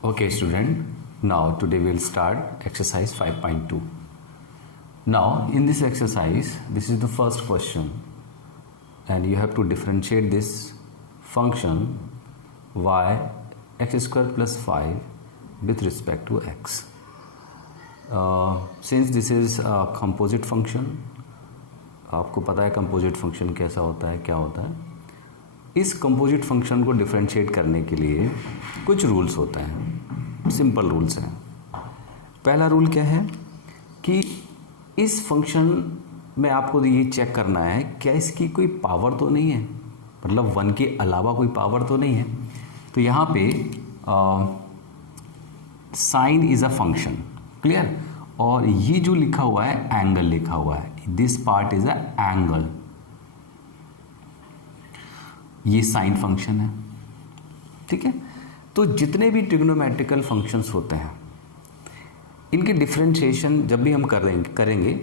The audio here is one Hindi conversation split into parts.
Okay, student. Now today we'll start exercise 5.2. Now in this exercise, this is the first question, and you have to differentiate this function y x square plus 5 with respect to x. Since this is a composite function, आपको पता है कंपोजिट फंक्शन कैसा होता है, क्या होता है. इस कंपोजिट फंक्शन को डिफरेंशिएट करने के लिए कुछ रूल्स होते हैं, सिंपल रूल्स हैं. पहला रूल क्या है कि इस फंक्शन में आपको ये चेक करना है क्या इसकी कोई पावर तो नहीं है, मतलब 1 के अलावा कोई पावर तो नहीं है. तो यहाँ पे sine is a function, clear. और ये जो लिखा हुआ है एंगल लिखा हुआ है, this part is a angle, ये साइन फंक्शन है, ठीक है. तो जितने भी ट्रिग्नोमेट्रिकल फंक्शंस होते हैं इनके डिफरेंशिएशन जब भी हम करेंगे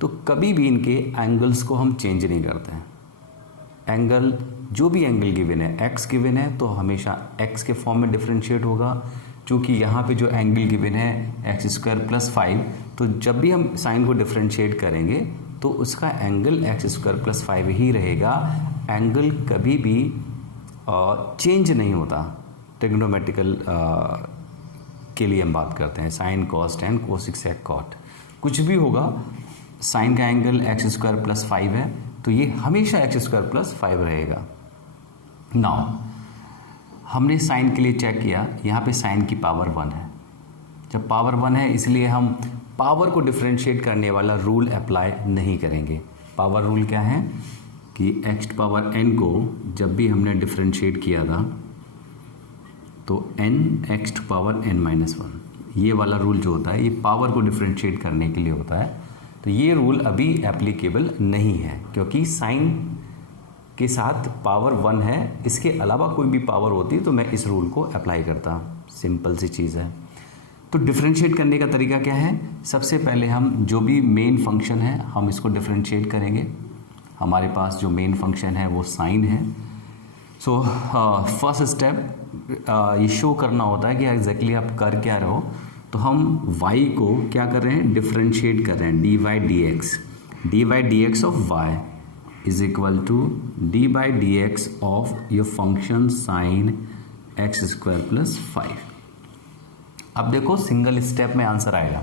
तो कभी भी इनके एंगल्स को हम चेंज नहीं करते हैं. एंगल जो भी एंगल गिवन है, एक्स गिवन है तो हमेशा एक्स के फॉर्म में डिफरेंशिएट होगा. चूँकि यहाँ पे जो एंगल गिवन है एक्स स्क्वायर प्लस 5, तो जब भी हम साइन को डिफरेंशिएट करेंगे तो उसका एंगल एक्स स्क्वायर प्लस 5 ही रहेगा. एंगल कभी भी चेंज नहीं होता. ट्रिग्नोमेट्रिकल के लिए हम बात करते हैं sine cos tan cosec sec cot, कुछ भी होगा. साइन का एंगल एक्स स्क्वायर प्लस 5 है तो ये हमेशा एक्स स्क्वायर प्लस 5 रहेगा. नाउ हमने साइन के लिए चेक किया, यहाँ पे साइन की पावर 1 है. जब पावर 1 है इसलिए हम पावर को डिफरेंशिएट करने वाला रूल अप्लाई नहीं करेंगे. पावर रूल क्या है कि एक्स पावर n को जब भी हमने डिफरेंशिएट किया था तो n एक्स पावर n-1, ये वाला रूल जो होता है ये पावर को डिफरेंशिएट करने के लिए होता है. तो ये रूल अभी एप्लीकेबल नहीं है क्योंकि साइन के साथ पावर 1 है, इसके अलावा कोई भी पावर होती तो मैं इस रूल को अप्लाई करता. सिंपल सी चीज़ है. तो डिफरेंशिएट करने का तरीका क्या है, सबसे पहले हम जो भी मेन फंक्शन है हम इसको डिफरेंशिएट करेंगे. हमारे पास जो मेन फंक्शन है वो साइन है. सो फर्स्ट स्टेप ये शो करना होता है कि एग्जैक्टली आप कर क्या रहे हो. तो हम y को क्या कर रहे हैं, डिफरेंशिएट कर रहे हैं. dy dx of y is equal to dy dx of your function sine X square plus 5. अब देखो सिंगल स्टेप में आंसर आएगा.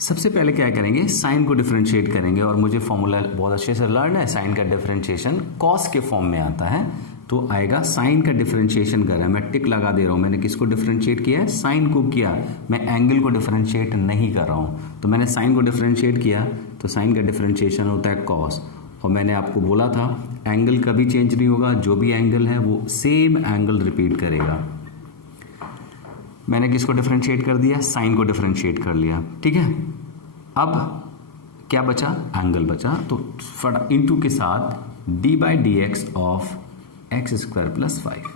सबसे पहले क्या करेंगे, साइन को डिफरेंशिएट करेंगे. और मुझे फॉर्मूला बहुत अच्छे से लर्न है, साइन का डिफरेंशिएशन कॉस के फॉर्म में आता है. तो आएगा साइन का डिफरेंशिएशन कर रहा है, मैं टिक लगा दे रहा हूँ. मैंने किसको डिफरेंशिएट किया है, साइन को किया. मैं एंगल को डिफरेंशिएट नहीं कर रहा हूँ. तो मैंने साइन को डिफरेंशिएट किया तो साइन का डिफरेंशिएशन होता है कॉस. और मैंने आपको बोला था एंगल कभी चेंज नहीं होगा, जो भी एंगल है वो सेम एंगल रिपीट करेगा. मैंने किसको डिफरेंशिएट कर दिया, साइन को डिफरेंशिएट कर लिया, ठीक है. अब क्या बचा, एंगल बचा. तो इनटू के साथ D by D x of x square plus 5.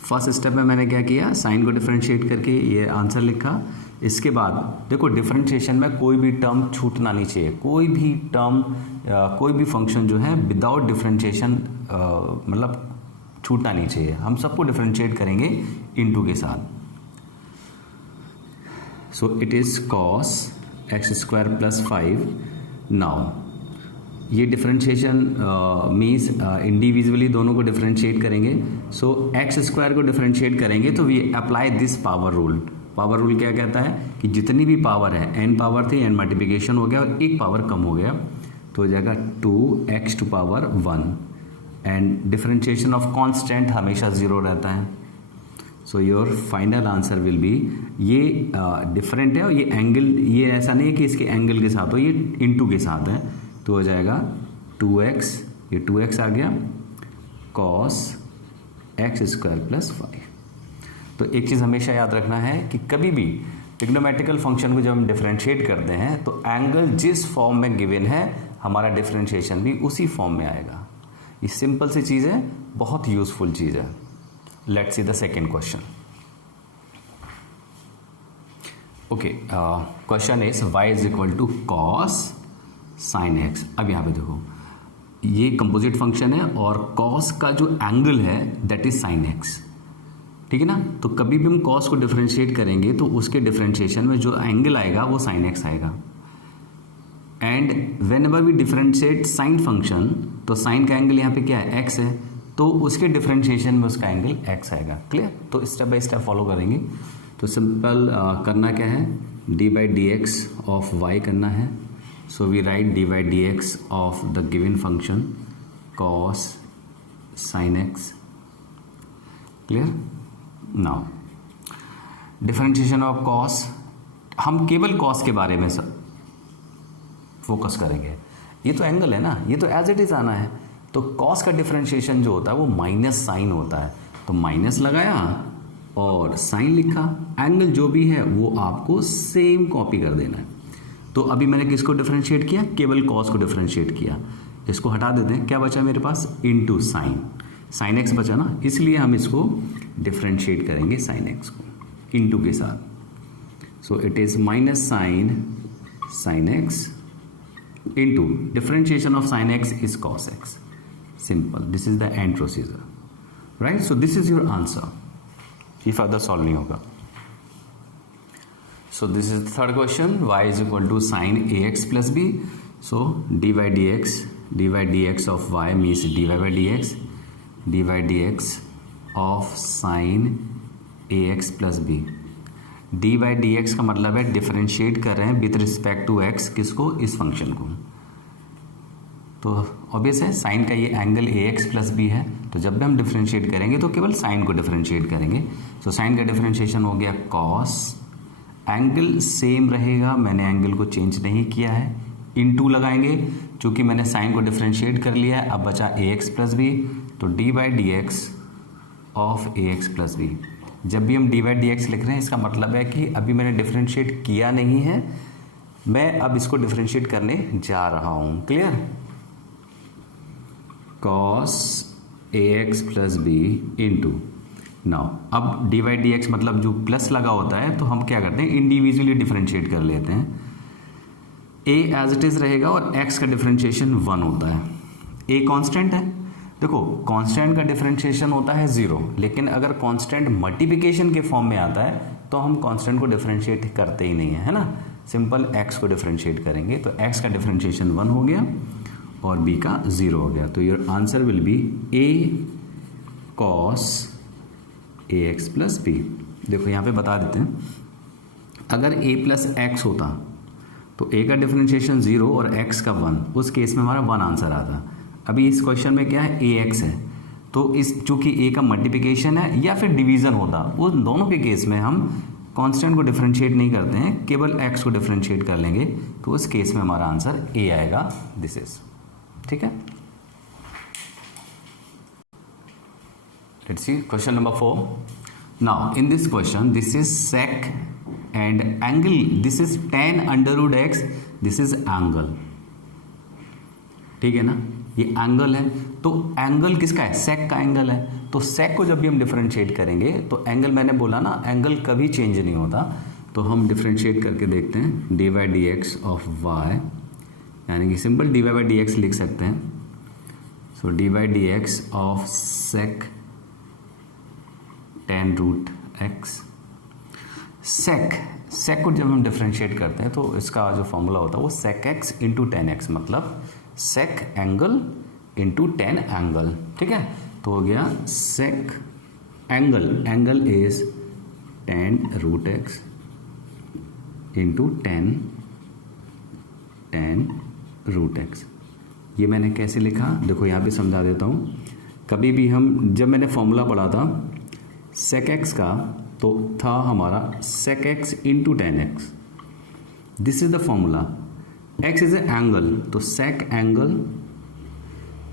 First step में मैंने क्या किया, साइन को डिफरेंशिएट करके ये आंसर लिखा. इसके बाद देखो डिफरेंशिएशन में कोई भी टर्म छूटना नहीं चाहिए. कोई भी टर्म कोई भी फंक्शन जो है विदाउट डिफरेंशिएशन मतलब छूटना नहीं चाहिए. हम सबको डिफरेंशिएट करेंगे इनटू के साथ. So it is cos X square plus 5. Now ये डिफरेंशिएशन मीन्स इंडिविजुअली दोनों को डिफरेंशिएट करेंगे. सो एक्स स्क्वायर को डिफरेंशिएट करेंगे तो we apply this power rule. Power rule क्या कहता है कि जितनी भी पावर है, n पावर थी, n मल्टीप्लिकेशन हो गया और एक पावर कम हो गया तो हो जाएगा 2x to power 1. And differentiation of constant हमेशा 0 रहता है. So your final answer will be, ये डिफरेंट है और ये एंगल, ये ऐसा नहीं है कि इसके एंगल के साथ हो, ये इनटू के साथ है. तो हो जाएगा 2x, ये 2x आ गया, cos एक्स स्क्वायर प्लस 5. तो एक चीज़ हमेशा याद रखना है कि कभी भी ट्रिग्नोमेट्रिकल फंक्शन को जब हम डिफरेंशिएट करते हैं तो एंगल जिस फॉर्म में गिवन है हमारा डिफरेंशिएशन भी उसी फॉर्म में आएगा. ये सिंपल सी चीज़ है, बहुत यूजफुल चीज़ है. Let's see the second question. Okay, question is y is equal to cos sine X. अब यहाँ पे देखो ये कंपोजिट फंक्शन है और कॉस का जो एंगल है दैट इज साइन एक्स. ठीक है ना। तो कभी भी हम कॉस को डिफरेंशिएट करेंगे तो उसके डिफरेंशिएशन में जो एंगल आएगा वो साइन एक्स आएगा। And whenever we differentiate sine function, तो साइन का एंगल यहाँ पे क्या है, एक्स है, तो उसके डिफरेंशिएशन में उसका एंगल एक्स आएगा। क्लियर। तो स्टेप बाय स्टेप फॉलो करेंगे। तो सिंपल करना क्या है, D by D x of Y करना है। So we write D by D x of the given function cos sine X. Clear. Now differentiation of cos, हम केवल कॉस के बारे में सब फोकस करेंगे। ये तो एंगल है ना, ये तो एज इट इज आना है। तो कॉस का डिफरेंशिएशन जो होता है वो माइनस साइन होता है, तो माइनस लगाया और साइन लिखा, एंगल जो भी है वो आपको सेम कॉपी कर देना है। तो अभी मैंने किसको डिफरेंशिएट किया, केवल कॉस को डिफरेंशिएट किया। इसको हटा देते हैं, क्या बचा मेरे पास, इनटू साइन, साइन एक्स बचा ना, इसलिए हम इसको डिफरेंशिएट करेंगे साइन एक्स को इनटू के साथ। So it is minus sine sine X into differentiation of sin x is cos x. Simple. This is the end procedure, right? So this is your answer. ये further solve नहीं होगा. So this is the third question. Y is equal to sin ax plus b. So dy dx of y means dy by dx of sin ax plus b. D by D x का मतलब है डिफरेंशिएट कर रहे हैं विथ रिस्पेक्ट टू एक्स, किसको, इस फंक्शन को। तो ऑब्वियस है साइन का ये angle A X plus B है, तो जब भी हम डिफरेंशिएट करेंगे तो केवल साइन को डिफरेंशिएट करेंगे। तो साइन का डिफरेंशिएशन हो गया कॉस, एंगल सेम रहेगा, मैंने एंगल को चेंज नहीं किया है, इनटू लगाएंगे, चूंकि मैंने साइन को डिफरेंशिएट कर लिया है, अब बचा ए एक्स प्लस बी, तो D by D x of A X plus B. जब भी हम डी बाई डी एक्स लिख रहे हैं इसका मतलब है कि अभी मैंने डिफरेंशिएट किया नहीं है, मैं अब इसको डिफरेंशिएट करने जा रहा हूं। Clear. Cos A X plus B into, now अब डी बाई डी एक्स मतलब जो प्लस लगा होता है तो हम क्या करते हैं, इंडिविजुअली डिफरेंशिएट कर लेते हैं। ए एज इट इज रहेगा और एक्स का डिफरेंशिएशन 1 होता है। ए कांस्टेंट है, देखो कांस्टेंट का डिफरेंशिएशन होता है 0, लेकिन अगर कांस्टेंट मल्टीप्लिकेशन के फॉर्म में आता है तो हम कांस्टेंट को डिफरेंशिएट करते ही नहीं है ना, सिंपल x को डिफरेंशिएट करेंगे। तो x का डिफरेंशिएशन 1 हो गया और b का 0 हो गया। तो your answer will be a cos ax plus B. देखो यहाँ पे बता देते हैं, अगर a प्लस एक्स होता तो a का डिफरेंशिएशन 0 और x का 1, उस केस में हमारा 1 आंसर आता। अभी इस क्वेश्चन में क्या है, ax है, तो इस चूंकि a का मल्टीप्लिकेशन है या फिर डिवीजन होता, वो दोनों के केस में हम कांस्टेंट को डिफरेंशिएट नहीं करते हैं, केवल x को डिफरेंशिएट कर लेंगे, तो उस केस में हमारा आंसर a आएगा। दिस इज ठीक है। Let's see question number 4। Now in this question this is sec and angle, this is tan under root x, this is angle, ठीक है ना, ये एंगल है। तो एंगल किसका है, सेक का एंगल है। तो सेक को जब भी हम डिफरेंशिएट करेंगे तो एंगल, मैंने बोला ना एंगल कभी चेंज नहीं होता, तो हम डिफरेंशिएट करके देखते हैं। D by D x of Y, यानी कि simple D Y by D X लिख सकते हैं। So D by D x of sec tan root X. Sec को जब हम डिफरेंशिएट करते हैं तो इसका जो फॉर्मूला होता है वो sec X into tan X, मतलब sec angle into tan angle, ठीक है। तो हो गया sec angle is tan root X into tan root X. ये मैंने कैसे लिखा, देखो यहाँ पे समझा देता हूँ। कभी भी हम, जब मैंने फॉर्मूला पढ़ा था सेक एक्स का, तो था हमारा sec X into tan X, this is the formula. x इज ए एंगल, तो sec angle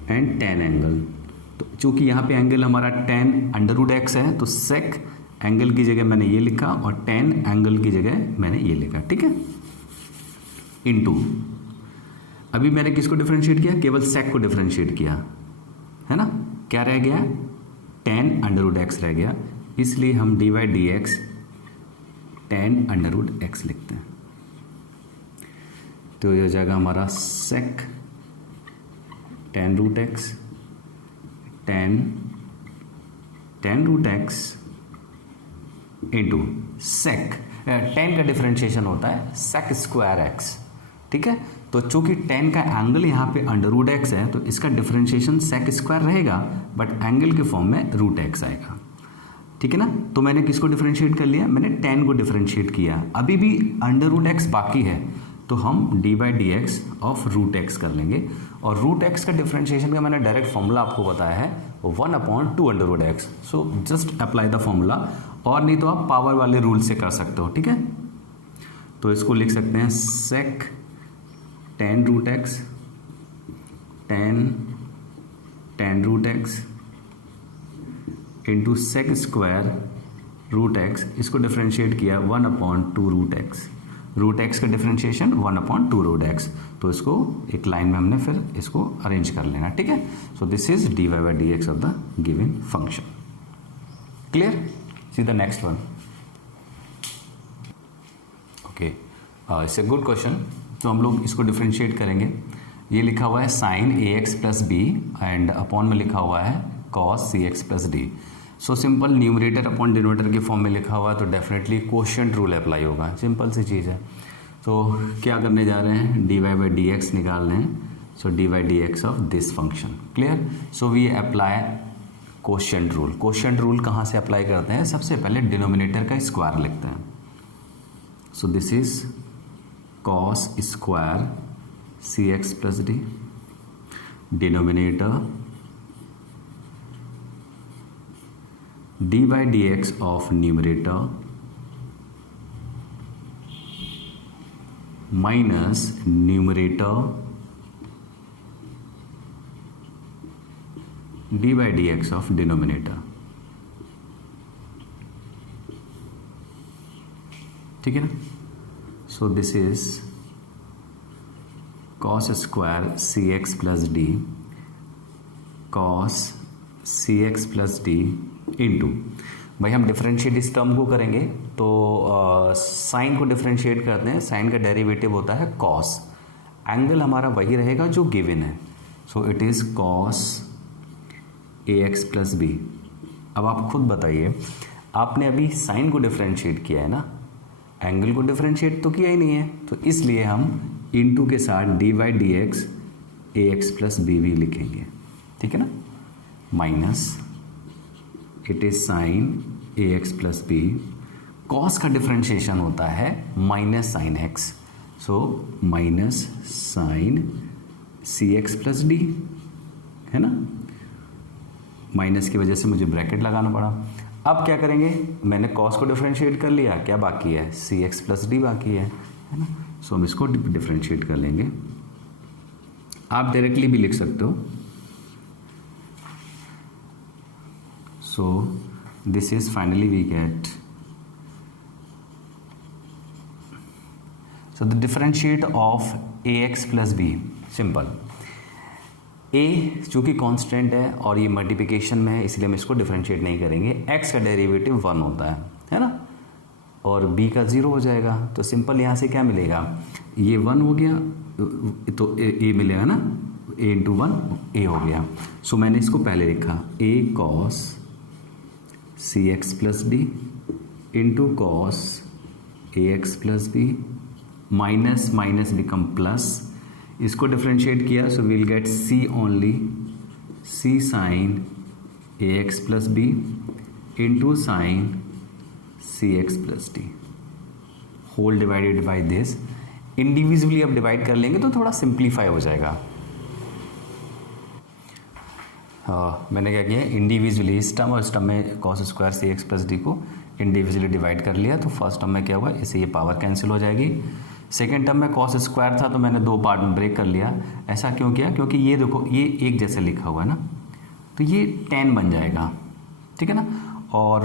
and tan angle. तो चूंकि यहाँ पे एंगल हमारा टेन अंडर रूट एक्स है, तो सेक एंगल की जगह मैंने ये लिखा और टेन एंगल की जगह मैंने ये लिखा, ठीक है, इनटू। अभी मैंने किसको डिफरेंशिएट किया, केवल सेक को डिफरेंशिएट किया है ना, क्या रह गया, टेन अंडर रूट एक्स रह गया, इसलिए हम D by D X tan under root X लिखते हैं। तो ये हो जाएगा हमारा sec tan root X tan root X into sec, tan का डिफरेंशिएशन होता है सेक स्क्वायर एक्स, ठीक है। तो चूंकि टेन का एंगल यहाँ पे अंडर रूट एक्स है तो इसका डिफरेंशिएशन सेक स्क्वायर रहेगा, बट एंगल के फॉर्म में रूट एक्स आएगा, ठीक है ना। तो मैंने किसको डिफरेंशिएट कर लिया, मैंने टेन को डिफरेंशिएट किया, अभी भी अंडर रूट एक्स बाकी है, तो हम D by D x of root X कर लेंगे। और रूट एक्स का डिफरेंशिएशन का मैंने डायरेक्ट फॉर्मूला आपको बताया है 1/2 under root X. So just apply the formula, और नहीं तो आप पावर वाले रूल से कर सकते हो, ठीक है। तो इसको लिख सकते हैं sec tan root X, tan root X into sec square root X, इसको डिफरेंशिएट किया 1/2 रूट एक्स, रूट एक्स का डिफरेंशिएशन 1/2 रूट एक्स। तो इसको एक लाइन में हमने फिर इसको अरेंज कर लेना, ठीक है। So this is D Y by D x of the given function. Clear? See the next one. Okay, it's a good question. तो हम लोग इसको डिफरेंशिएट करेंगे। ये लिखा हुआ है sine A X plus B and upon में लिखा हुआ है cos C X plus D. So simple, numerator upon denominator के फॉर्म में लिखा हुआ है तो डेफिनेटली क्वोशिएंट रूल अप्लाई होगा, सिंपल सी चीज़ है। तो क्या करने जा रहे हैं, D Y by D X निकाल रहे हैं। So D Y D x of this function, clear. So we apply quotient rule. Quotient rule कहाँ से अप्लाई करते हैं, सबसे पहले डिनोमिनेटर का स्क्वायर लिखते हैं। So this is cos square C X plus D, denominator d by dx of numerator minus numerator d by dx of denominator, ठीक है ना। So this is cos square C X plus D, cos C X plus D into, भाई हम डिफरेंशिएट इस टर्म को करेंगे तो साइन को डिफरेंशिएट करते हैं, साइन का डेरिवेटिव होता है कॉस, एंगल हमारा वही रहेगा जो गिवन है। So it is cos A X plus B. अब आप खुद बताइए, आपने अभी साइन को डिफरेंशिएट किया है ना, एंगल को डिफरेंशिएट तो किया ही नहीं है, तो इसलिए हम इनटू के साथ D by D X A X plus B भी लिखेंगे, ठीक है ना, minus it is sine A X plus B. Cos का डिफरेंशिएशन होता है minus sine X, so minus sine C X plus D, है ना। माइनस की वजह से मुझे ब्रैकेट लगाना पड़ा। अब क्या करेंगे, मैंने कॉस को डिफरेंशिएट कर लिया, क्या बाकी है, सी एक्स प्लस डी बाकी है ना। सो हम इसको डिफरेंशिएट कर लेंगे। आप डायरेक्टली भी लिख सकते हो। So this is finally we get, so the differentiate of ax plus b, simple, a चूँकि कांस्टेंट है और ये मल्टीप्लिकेशन में है इसलिए हम इसको डिफरेंशिएट नहीं करेंगे। x का डेरिवेटिव 1 होता है ना, और b का 0 हो जाएगा। तो सिंपल यहाँ से क्या मिलेगा, ये 1 हो गया तो a मिलेगा ना, a इंटू 1 a हो गया। सो मैंने इसको पहले लिखा a cos C X plus D into cos A X plus B, minus minus become plus, इसको डिफरेंशिएट किया so we'll get C only, C sine A X plus B into sine C X plus D whole divided by this. Individually अब डिवाइड कर लेंगे तो थोड़ा सिंप्लीफाई हो जाएगा। मैंने क्या किया, इंडिविजुअली इस टर्म और इस टर्म में cos square C X plus D को इंडिविजुअली डिवाइड कर लिया। तो फर्स्ट टर्म में क्या हुआ, इससे ये पावर कैंसिल हो जाएगी। सेकेंड टर्म में कॉस स्क्वायर था तो मैंने 2 पार्ट में ब्रेक कर लिया। ऐसा क्यों किया, क्योंकि ये देखो ये एक जैसे लिखा हुआ है ना, तो ये tan बन जाएगा, ठीक है ना। और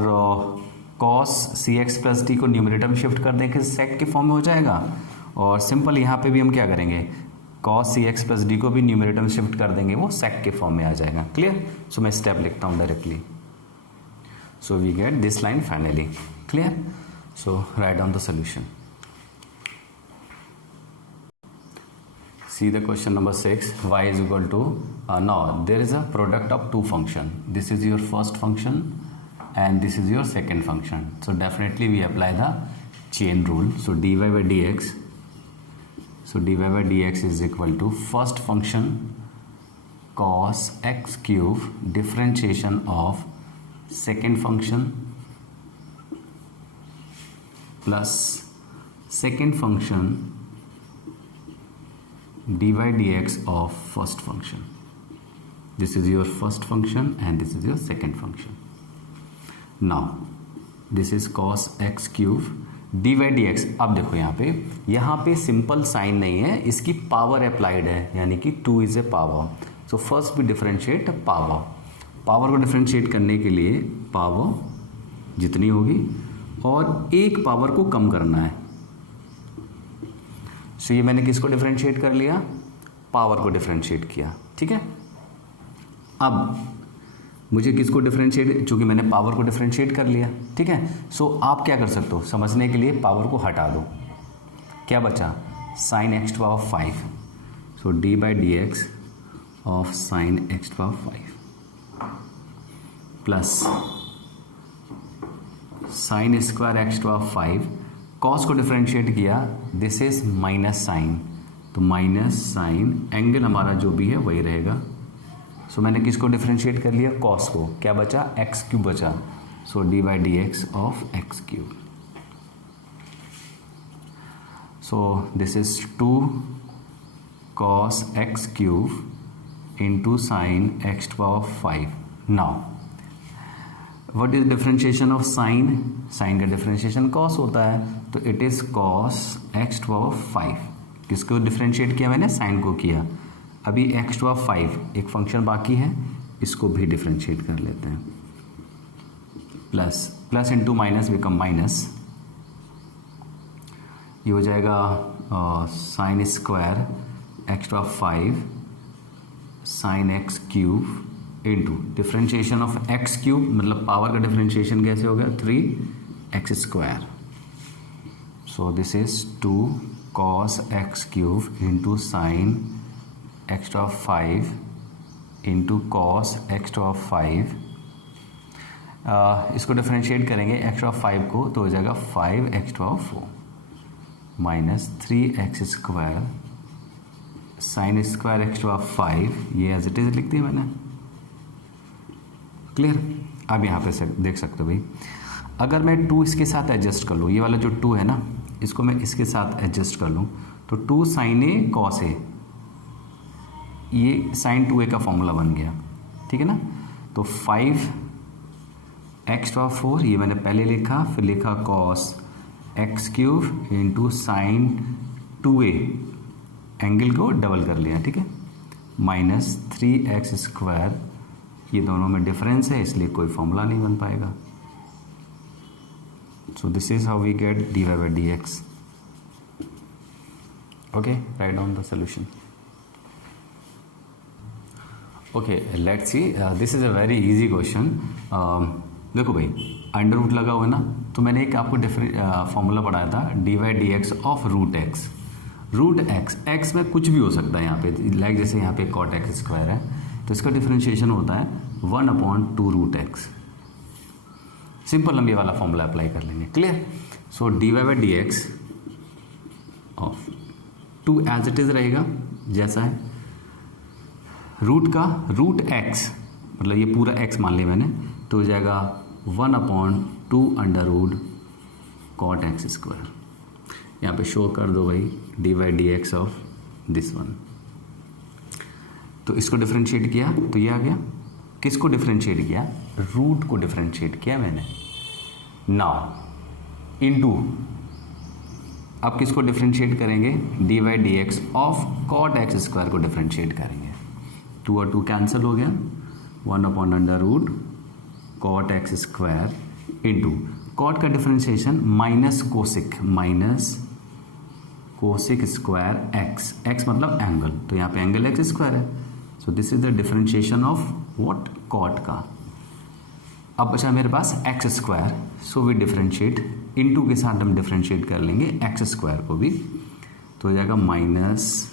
cos C X plus D को न्यूमरेटर में शिफ्ट कर देंगे, सेक के फॉर्म में हो जाएगा। और सिंपल यहाँ पे भी हम क्या करेंगे, cos C X plus D को भी न्यूमरेटर में शिफ्ट कर देंगे, वो सेक के फॉर्म में आ जाएगा। क्लियर? सो मैं स्टेप लिखता हूँ directly. So we get this line finally. Clear? So write down the solution. See the question number 6, y is equal to now there is a product of two function. This is your first function and this is your second function. So definitely we apply the chain rule. So dy by dx, is equal to first function cos x cube differentiation of second function plus second function dy dx of first function. This is your first function and this is your second function. Now this is cos x cube dy dx. अब देखो यहाँ पे सिंपल साइन नहीं है, इसकी पावर अप्लाइड है, यानी कि 2 is a power. So first भी डिफरेंशिएट पावर को डिफरेंशिएट करने के लिए पावर जितनी होगी और एक पावर को कम करना है. सो ये मैंने किसको डिफरेंशिएट कर लिया, पावर को डिफरेंशिएट किया. ठीक है, अब मुझे किसको डिफरेंशिएट, चूंकि मैंने पावर को डिफरेंशिएट कर लिया. ठीक है, सो आप क्या कर सकते हो, समझने के लिए पावर को हटा दो. क्या बचा, sine x to power 5. So D by D x of sine x to power 5 plus sine square x to power 5. Cos को डिफरेंशिएट किया, दिस इज माइनस साइन, तो माइनस साइन, एंगल हमारा जो भी है वही रहेगा. सो मैंने किसको डिफरेंशिएट कर लिया, कॉस को. क्या बचा, एक्स क्यूब बचा. So D by D x of x cube. So this is 2 cos x cube into sine x to power 5. Now what is differentiation of sine, sine का डिफरेंशिएशन कॉस होता है, तो it is cos x to power 5. किसको डिफरेंशिएट किया मैंने, साइन को किया. अभी एक्स टू पावर 5 एक फंक्शन बाकी है, इसको भी डिफरेंशिएट कर लेते हैं. Plus into minus become minus, ये हो जाएगा sine square x to power 5 sine x cube into differentiation of x cube, मतलब पावर का डिफरेंशिएशन कैसे हो गया, 3x square. So this is 2 cos x cube into sine x to power 5 into cos x to power 5. इसको डिफरेंशिएट करेंगे एक्स टू पावर 5 को, तो हो जाएगा 5x to power 4 minus 3x square sine square x to power 5. ये एज इट इज लिख दिया मैंने. क्लियर. अब यहाँ पे देख सकते हो भाई, अगर मैं 2 इसके साथ एडजस्ट कर लूँ, ये वाला जो 2 है ना, इसको मैं इसके साथ एडजस्ट कर लूँ, तो 2 साइन ए कॉस ए, ये साइन 2a का फॉर्मूला बन गया. ठीक है ना, तो 5x टू पावर 4 ये मैंने पहले लिखा, फिर लिखा cos x cube into sign 2a, angle को डबल कर लिया. ठीक है, माइनस 3x स्क्वायर, ये दोनों में डिफरेंस है इसलिए कोई फॉर्मूला नहीं बन पाएगा. So this is how we get dy by dx. Okay, right down the solution. Okay, let's see, this is a very easy question. देखो भाई, अंडर रूट लगा हुआ है ना, तो मैंने एक आपको फॉर्मूला पढ़ाया था, d Y D x of root x. Root x, x में कुछ भी हो सकता है यहाँ पे, लाइक जैसे यहाँ पे कॉट एक्स स्क्वायर है, तो इसका डिफरेंशिएशन होता है 1/2 रूट एक्स. सिंपल हम ये वाला फॉर्मूला अप्लाई कर लेंगे. Clear. So D Y by D x of 2 as it is रहेगा जैसा है, रूट का रूट एक्स, मतलब ये पूरा एक्स मान लिया मैंने, तो हो जाएगा 1/2 under root cot x square. यहाँ पे शो कर दो भाई d Y D x of this one. तो इसको डिफरेंशिएट किया तो ये आ गया. किसको डिफरेंशिएट किया, रूट को डिफरेंशिएट किया मैंने. नाउ इनटू, अब किसको डिफरेंशिएट करेंगे, D Y D x of cot x square को डिफरेंशिएट करेंगे. 2 और 2 कैंसिल हो गया, 1/√, cot x square into cot का differentiation minus cosec square X. X मतलब एंगल, तो यहाँ पे एंगल एक्स स्क्वायर है. So this is the differentiation of what, cot का. अब बचा मेरे पास X square, so we differentiate, into के साथ हम डिफरेंशिएट कर लेंगे एक्स स्क्वायर को भी, तो हो जाएगा minus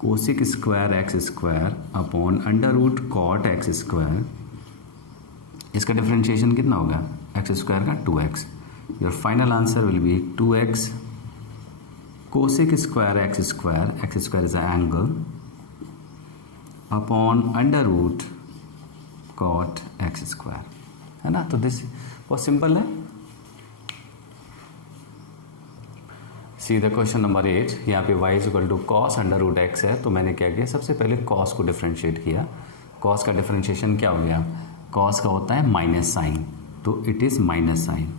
cosec square x square upon under root cot x square इसका डिफरेंशिएशन कितना होगा, एक्स स्क्वायर का 2x। Your final answer will be 2x cosec square x square is a angle upon under root cot x square, है ना। तो दिस बहुत सिंपल है। सी द क्वेश्चन नंबर 8, यहाँ पे y equal to cos under root x है, तो मैंने क्या किया, सबसे पहले कॉस को डिफ्रेंशिएट किया। कॉस का डिफ्रेंशिएशन क्या हो गया, कॉस का होता है माइनस साइन, तो इट इज़ माइनस साइन,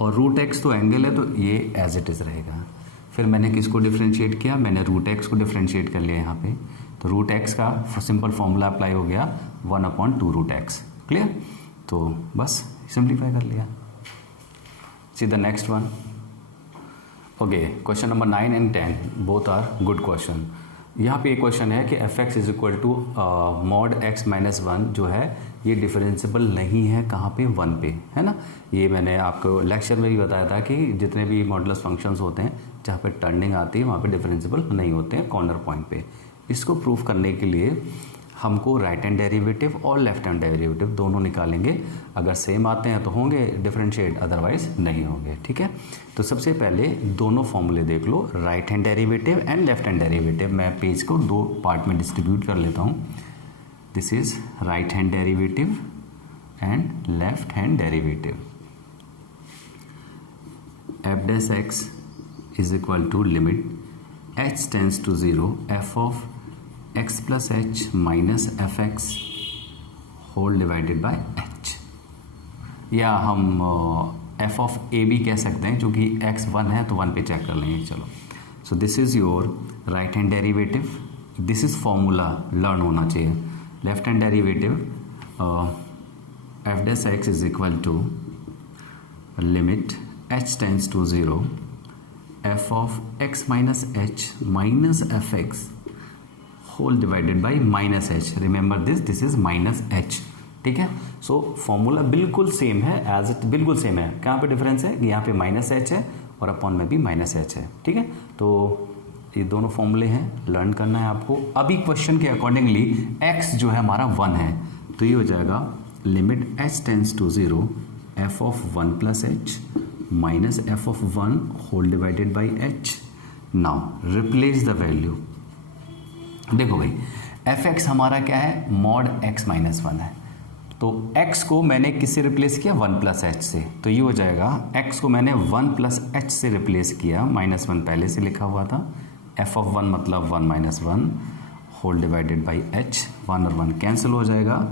और रूट एक्स तो एंगल है तो ये एज इट इज़ रहेगा। फिर मैंने किसको डिफ्रेंशिएट किया, मैंने रूट एक्स को डिफ्रेंशिएट कर लिया यहाँ पे, तो रूट एक्स का सिंपल फॉर्मूला अप्लाई हो गया 1/2 रूट एक्स। क्लियर, तो बस सिंप्लीफाई कर लिया। See the next one. Okay, question number 9 and 10 both are good question. यहाँ पे एक क्वेश्चन है कि f x is equal to mod x minus 1 जो है ये डिफरेंशिएबल नहीं है, कहाँ पे, 1 पे, है ना। ये मैंने आपको लेक्चर में भी बताया था कि जितने भी मॉडुलस फंक्शंस होते हैं जहाँ पे टर्निंग आती है वहाँ पे डिफरेंशिएबल नहीं होते हैं कॉर्नर पॉइंट पे। इसको प्रूव करने के लिए हमको राइट हैंड डेरिवेटिव और लेफ्ट हैंड डेरिवेटिव दोनों निकालेंगे। अगर सेम आते हैं तो होंगे डिफरेंशिएट, अदरवाइज नहीं होंगे। ठीक है, तो सबसे पहले दोनों फॉर्मूले देख लो, right hand derivative and left hand derivative. मैं पेज को 2 पार्ट में डिस्ट्रीब्यूट कर लेता हूँ। This is right hand derivative and left hand derivative. F dash x is equal to limit h tends to 0 f of x plus H minus F x whole divided by h, या हम f ऑफ a भी कह सकते हैं, क्योंकि x 1 है तो 1 पे चेक कर लेंगे। चलो, so this is your right hand derivative, this is formula learn होना चाहिए। Left hand derivative F dash x is equal to limit h tends to 0 f of x minus h minus F x whole divided by minus h. Remember this is minus h. ठीक है, सो फॉर्मूला बिल्कुल सेम है, एज इट बिल्कुल सेम है। कहाँ पे डिफरेंस है, यहाँ पे माइनस एच है और अपॉन में भी माइनस एच है। ठीक है, तो ये दोनों फॉर्मूले हैं, लर्न करना है आपको। अभी क्वेश्चन के अकॉर्डिंगली x जो है हमारा 1 है, तो ये हो जाएगा limit h tends to 0 f of 1 plus H minus F of 1 whole divided by h। Now replace the value. देखो भाई, एफ एक्स हमारा क्या है, मॉड x माइनस 1 है, तो x को मैंने किससे रिप्लेस किया, 1 प्लस एच से, तो ये हो जाएगा x को मैंने 1 प्लस एच से रिप्लेस किया, -1 पहले से लिखा हुआ था, f ऑफ 1 मतलब 1 minus 1 whole divided by h, 1 और 1 कैंसिल हो जाएगा,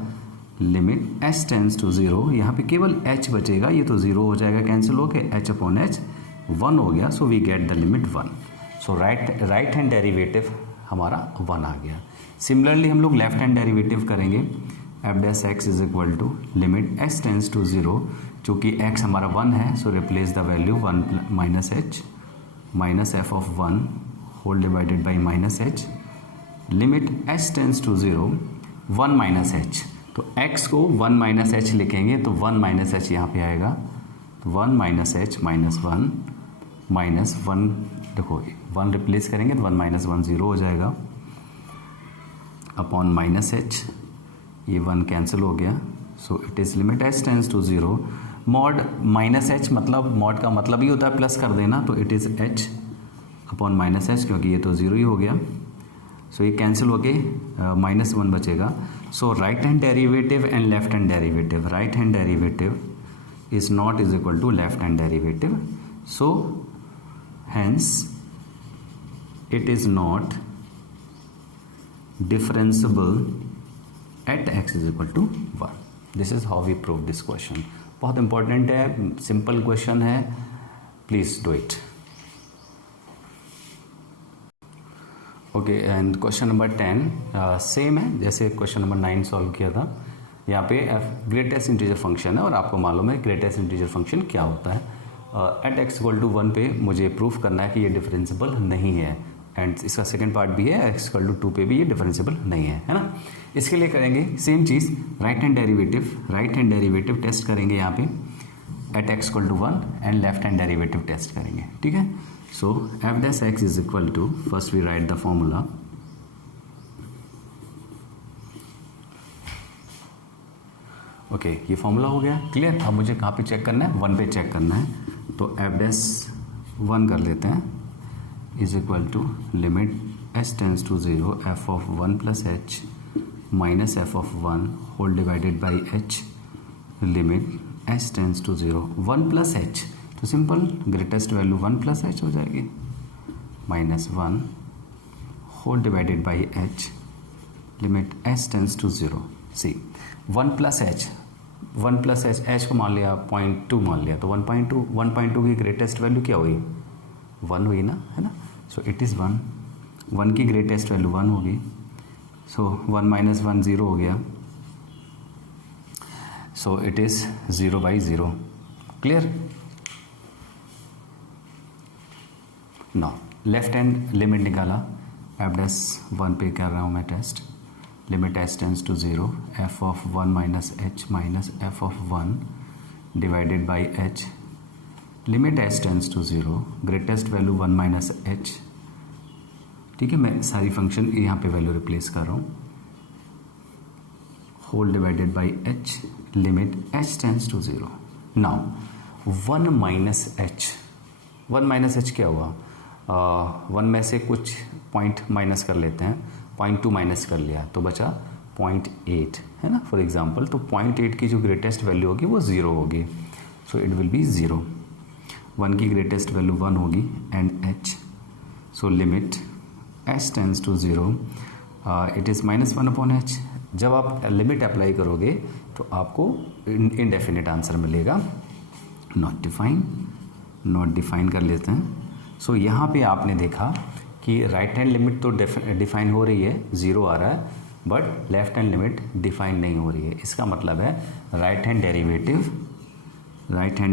लिमिट h टेंस टू 0, यहाँ पे केवल h बचेगा, ये तो 0 हो जाएगा कैंसिल होके, h अपॉन h 1 हो गया, so we get the limit 1। So right hand derivative हमारा 1 आ गया। सिमिलरली हम लोग लेफ्ट हैंड डेरिवेटिव करेंगे, f dash x is equal to limit H tends to 0, चूँकि x हमारा 1 है, so replace the value 1 minus h minus F of 1 whole divided by minus h, limit h tends to 0 1 minus h, तो x को 1 माइनस एच लिखेंगे तो 1 माइनस एच यहाँ पे आएगा, तो 1 माइनस एच माइनस 1 माइनस 1, देखो 1 रिप्लेस करेंगे तो 1 माइनस 1 0 हो जाएगा, अपॉन माइनस एच, ये 1 कैंसिल हो गया, so it is limit h tends to 0 mod minus h, मतलब मॉड का मतलब ही होता है प्लस कर देना, तो it is h upon minus h, क्योंकि ये तो 0 ही हो गया, सो ये कैंसिल हो के -1 बचेगा। So right hand derivative and left hand derivative, right hand derivative is not is equal to left hand derivative, so hence it is not differentiable at x is equal to 1. This is how we prove this question. बहुत important है, simple question है, please do it. Okay, and question number 10 same है जैसे question number 9 सॉल्व किया था। यहाँ पे ग्रेटेस्ट इंटीजर फंक्शन है और आपको मालूम है ग्रेटेस्ट इंटीजर फंक्शन क्या होता है। एट एक्स इक्वल टू 1 पे मुझे प्रूफ करना है कि ये डिफरेंशिएबल नहीं है, एंड इसका सेकंड पार्ट भी है, एक्स इक्वल टू 2 पे भी ये डिफरेंशिएबल नहीं है ना। इसके लिए करेंगे सेम चीज़, राइट हैंड डेरिवेटिव टेस्ट करेंगे यहाँ पे at X equal to 1 and left hand derivative test करेंगे। ठीक है, so F dash x is equal to, first we write the formula, okay, ये फॉर्मूला हो गया क्लियर। अब मुझे कहाँ पे चेक करना है, 1 पे चेक करना है, तो एफ डैश 1 कर लेते हैं is equal to limit H tends to 0 F of 1 plus H minus F of 1 whole divided by H limit H tends to 0 1 plus H, तो simple greatest value 1 plus H हो जाएगी minus 1 whole divided by H limit H tends to 0। See 1 plus H, 1 plus H, H को मान लिया 0.2 मान लिया, तो 1.2 की ग्रेटेस्ट वैल्यू क्या हुई, 1 हुई ना, है ना। सो इट इज़ 1 की ग्रेटेस्ट वैल्यू 1 होगी, सो 1 माइनस 1 0 हो गया, so it is 0/0 clear. Now left hand limit निकाला, एफ डैश 1 पे कर रहा हूँ मैं test, limit H tends to 0 F of 1 minus F of 1 divided by H limit H tends to 0 greatest value 1 minus h. ठीक है, मैं सारी फंक्शन यहाँ पे वैल्यू रिप्लेस कर रहा हूँ, whole divided by H limit H tends to 0। Now 1 minus h क्या हुआ, 1 में से कुछ पॉइंट माइनस कर लेते हैं, 0.2 माइनस कर लिया तो बचा 0.8 है ना फॉर एग्जांपल, तो 0.8 की जो ग्रेटेस्ट वैल्यू होगी वो 0 होगी, सो इट विल बी 0। 1 की ग्रेटेस्ट वैल्यू 1 होगी and h, so limit H tends to 0 it is -1/h। जब आप लिमिट अप्लाई करोगे तो आपको इनडेफिनिट आंसर मिलेगा, नॉट डिफाइन कर लेते हैं। सो यहाँ पे आपने देखा कि राइट हैंड लिमिट तो डिफाइन हो रही है, 0 आ रहा है, but left hand limit define नहीं हो रही है। इसका मतलब है right hand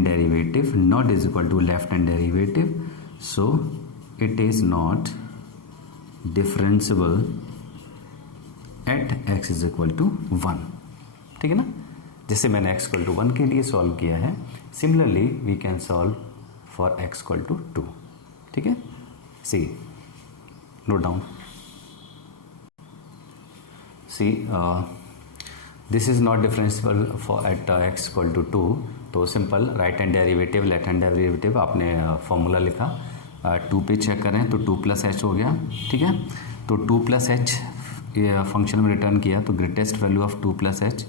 derivative not is equal to left hand derivative, so it is not differentiable at x is equal to 1। ठीक है ना, जैसे मैंने x इक्वल टू 1 के लिए सॉल्व किया है, similarly we can solve for x equal to 2। ठीक है, see note down, see this is not differentiable for at x equal to 2, तो simple right hand derivative left hand derivative आपने फॉर्मूला लिखा, 2 पे चेक करें तो 2 प्लस एच हो गया। ठीक है, तो 2 प्लस एच फंक्शन में रिटर्न किया तो greatest value of 2 plus H,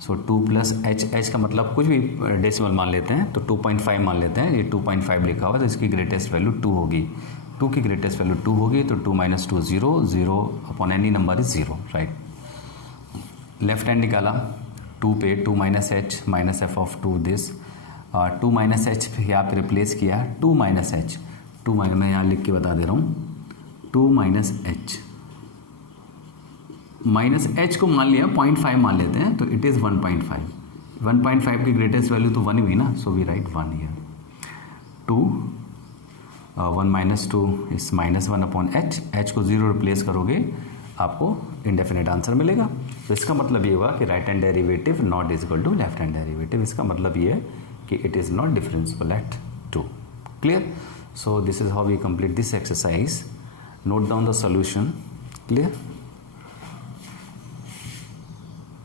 so 2 plus H का मतलब कुछ भी डेसिमल मान लेते हैं, तो 2.5 मान लेते हैं, ये 2.5 लिखा हुआ है तो इसकी ग्रेटेस्ट वैल्यू 2 होगी, 2 की ग्रेटेस्ट वैल्यू 2 होगी, तो 2 - 2 0 upon any number is 0 right. Left hand निकाला, 2 पे 2 minus h minus F of 2 this, 2 minus H यहाँ पे रिप्लेस किया, 2 माइनस एच, मैं यहाँ लिख के बता दे रहा हूँ, 2 माइनस एच को मान लिया 0.5 मान लेते हैं, तो इट इज़ 1.5 की ग्रेटेस्ट वैल्यू तो 1 हुई ना, so we write 1 here. 1 minus 2 is -1 upon h को 0 रिप्लेस करोगे आपको इंडेफिनिट आंसर मिलेगा। तो इसका मतलब ये हुआ कि right hand derivative not is equal to left hand derivative, इसका मतलब ये है कि it is not differentiable at 2। Clear, so this is how we complete this exercise, note down the solution. Clear.